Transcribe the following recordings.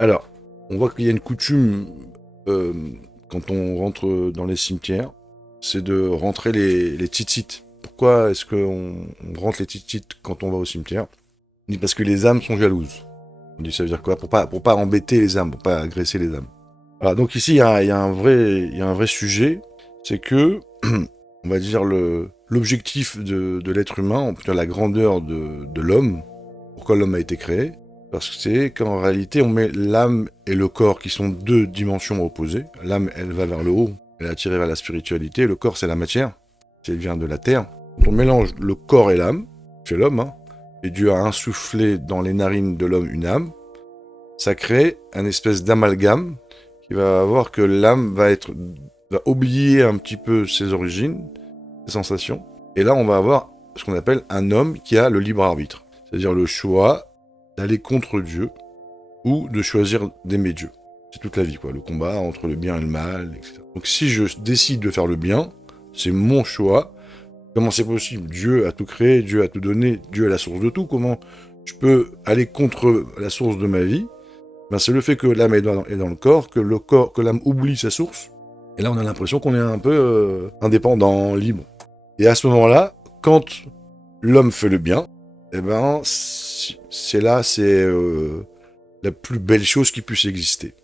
Alors, on voit qu'il y a une coutume euh, quand on rentre dans les cimetières, c'est de rentrer les tzitzit. Pourquoi est-ce qu'on rentre les tzitzit quand on va au cimetière? On dit parce que les âmes sont jalouses. On dit ça veut dire quoi? Pour pas embêter les âmes, pour pas agresser les âmes. Voilà, donc ici il y a un vrai sujet, c'est que on va dire l'objectif de l'être humain, on peut dire la grandeur de l'homme, pourquoi l'homme a été créé, parce que c'est qu'en réalité on met l'âme et le corps qui sont deux dimensions opposées. L'âme elle va vers le haut, elle est attirée vers la spiritualité, le corps c'est la matière, elle vient de la terre. Quand on mélange le corps et l'âme, c'est l'homme, hein, et Dieu a insufflé dans les narines de l'homme une âme, ça crée un espèce d'amalgame qui va avoir que l'âme va oublier un petit peu ses origines, ses sensations, et là on va avoir ce qu'on appelle un homme qui a le libre arbitre, c'est-à-dire le choix d'aller contre Dieu ou de choisir d'aimer Dieu. C'est toute la vie, quoi, le combat entre le bien et le mal, etc. Donc si je décide de faire le bien, c'est mon choix. Comment c'est possible? Dieu a tout créé, Dieu a tout donné, Dieu est la source de tout. Comment je peux aller contre la source de ma vie? Ben, c'est le fait que l'âme est dans le corps, que l'âme oublie sa source. Et là, on a l'impression qu'on est un peu indépendant, libre. Et à ce moment-là, quand l'homme fait le bien, eh ben, c'est la plus belle chose qui puisse exister.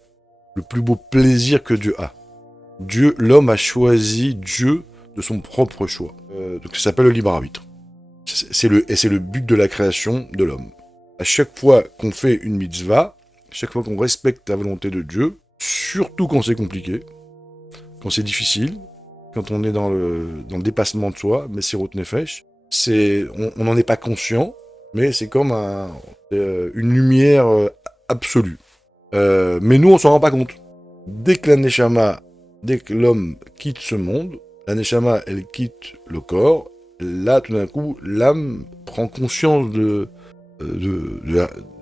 Le plus beau plaisir que Dieu a. L'homme a choisi Dieu de son propre choix. Donc ça s'appelle le libre arbitre. C'est le but de la création de l'homme. À chaque fois qu'on fait une mitzvah, chaque fois qu'on respecte la volonté de Dieu, surtout quand c'est compliqué, quand c'est difficile, quand on est dans le dépassement de soi, Messirut Nefesh, on n'en est pas conscient, mais c'est comme une lumière absolue. Mais nous, on s'en rend pas compte. Dès que l'homme quitte ce monde, la Neshama, elle quitte le corps, là, tout d'un coup, l'âme prend conscience de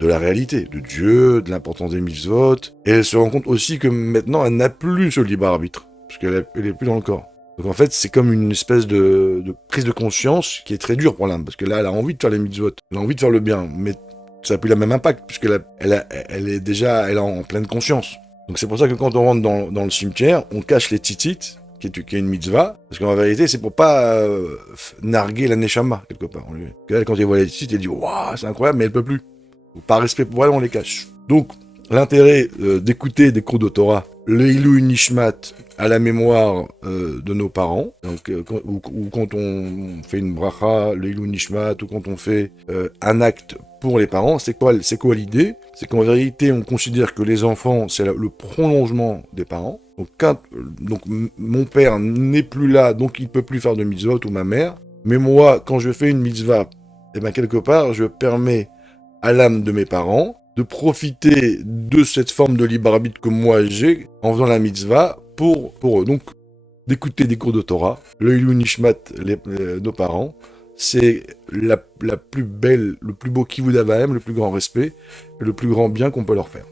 la réalité, de Dieu, de l'importance des mitzvot, et elle se rend compte aussi que maintenant, elle n'a plus ce libre arbitre, parce qu'elle est plus dans le corps. Donc en fait, c'est comme une espèce de prise de conscience qui est très dure pour l'âme, parce que là, elle a envie de faire les mitzvot, elle a envie de faire le bien, mais ça n'a plus le même impact, puisqu'elle est déjà en pleine conscience. Donc c'est pour ça que quand on rentre dans le cimetière, on cache les tzitzit, qui est une mitzvah, parce qu'en vérité, c'est pour pas narguer la neshama, quelque part. Elle, quand elle voit les tzitzit, elle dit « Waouh, c'est incroyable », mais elle peut plus. Donc, par respect pour elle, on les cache. Donc, l'intérêt d'écouter des cours de Torah, le Ilui Nishmat, à la mémoire de nos parents, donc, ou quand on fait une bracha, le Ilui Nishmat, ou quand on fait un acte pour les parents, c'est quoi l'idée? C'est qu'en vérité, on considère que les enfants, c'est le prolongement des parents. Donc mon père n'est plus là, donc il peut plus faire de mitzvot, ou ma mère. Mais moi, quand je fais une mitzvah, eh ben quelque part, je permets à l'âme de mes parents de profiter de cette forme de libre arbitre que moi j'ai en faisant la mitzvah pour eux. Donc, d'écouter des cours de Torah, le Ilui Nishmat, nos parents, c'est la plus belle, le plus beau kivud avaim, le plus grand respect, et le plus grand bien qu'on peut leur faire.